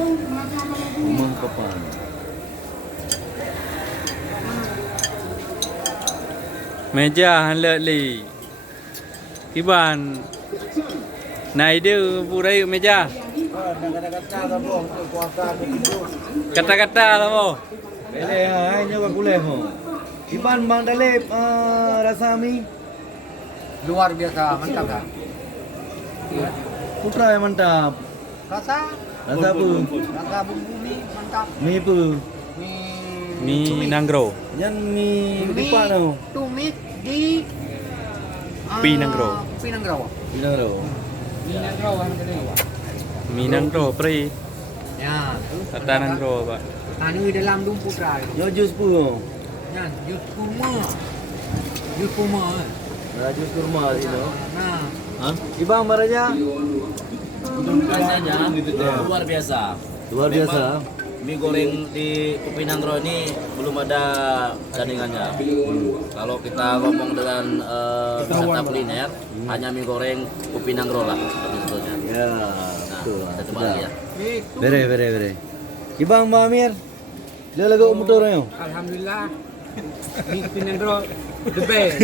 Rumah kapan? Meja hanlet li. Iban. Nai dia burai meja. Kata-kata lah mo. Boleh ha, nyoba boleh ho. Iban Bang Dalip rasa mi Luar biasa, mantap kan? putra yang mantap. Rasa Rasa apa? rasa bumbu ni mantap. Mi apa? Mi nanggro. Yang mi lupa tau. Tumis di Pinangro. Pinangro. Bilang tau. Pinangro kan tadi. Mi nanggro pri. Ya, Kata nanggro pak. anu di dalam dum putra. Yo jus pun. Ya, jus kurma. Jus kurma. Jus kurma sini. Nah, Ha? Ibang Maraja? Rasanya luar biasa. Luar biasa. Mie goreng di Kupinangro ini belum ada tandingannya. Kalau kita ngomong dengan wisata kuliner, hanya mie goreng Kupinangro lah sebetulnya. Ya, Nah, betul. kita coba lagi ya. itu Bere. Ibang Mbak Amir. Dia lagu motor yo. alhamdulillah. Di Pinangro the best.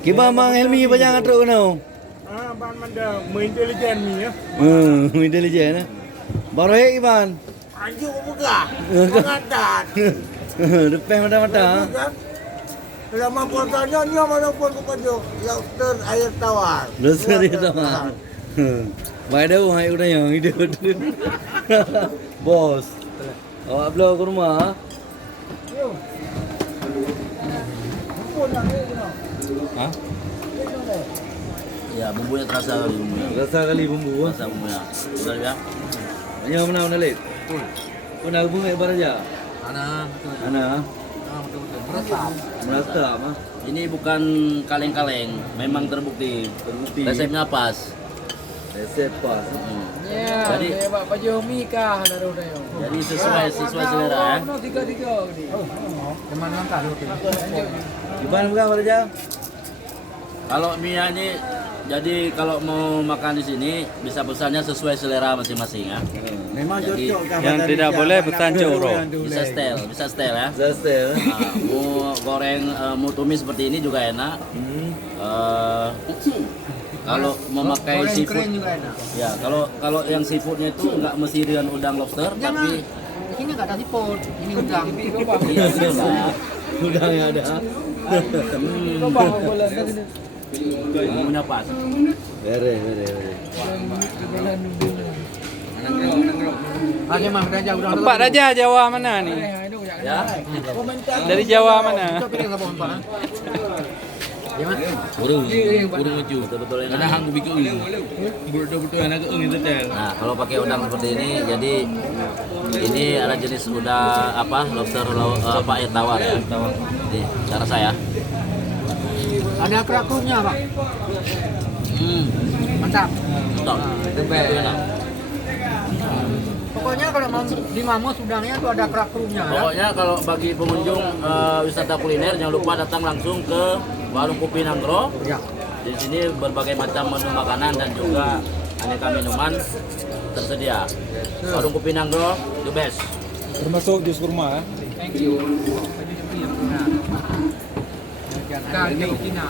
Kibang Bang Helmi banyak atruk kena. Ban manda intelijen ni ya. Intelijen eh. Baru Iban. Anjuk buka. Pengantan. Depan mata-mata. Selama puasanya ni mana pun kepada lobster air tawar. Dosa dia sama. Baik dah hai udah yang hidup. Bos. Awak belum ke rumah? Ha? Ya, bumbunya terasa kali bumbunya. Rasa kali bumbu. Terasa bumbunya. Sudah ya. Hanya mana lek? Kau nak bumbu apa aja? Ana betul. Ana. Betul. Meresap. Merata apa? Ini bukan kaleng-kaleng, memang terbukti. Terbukti. Resepnya pas. Resep pas. Ya, Jadi- dia buat baju mika naruh dia. Jadi sesuai selera ya. Tiga ni. Kemana tak lu? Iban bukan apa aja? Kalau mie ini, jadi kalau mau makan di sini bisa pesannya sesuai selera masing-masing ya. Memang Jadi, Yang tidak boleh pesan curo. Bisa style ya. Zastel. Nah, mau goreng, mau tumis seperti ini juga enak. Kalau memakai seafood, juga enak. ya kalau yang seafoodnya itu nggak mesti dengan udang lobster, tapi Ini enggak ada siput. Ini udang. iya sudah. Udah yang ada. Bumbunya pas. Bere. Bagaimana raja udang? Pak Raja Jawa mana nih? Ya. Dari Jawa mana? Burung lucu, betul-betul enak. Ada hang bikin ini. Betul-betul enak itu teh. Nah, kalau pakai udang seperti ini, jadi ini ada jenis udah apa lobster apa air tawar ya. Jadi cara saya. Ada kerakunya, Pak. Mantap. Stop. Enak. Pokoknya kalau mau di Mamus udangnya tuh ada kerakunya ya. Pokoknya kalau bagi pengunjung wisata kuliner jangan lupa datang langsung ke Warung Kupinangro. Ya. Di sini berbagai macam menu makanan dan juga aneka minuman tersedia. Warung Kupinangro the best. Termasuk jus kurma ya. Thank you. Kaki Cina.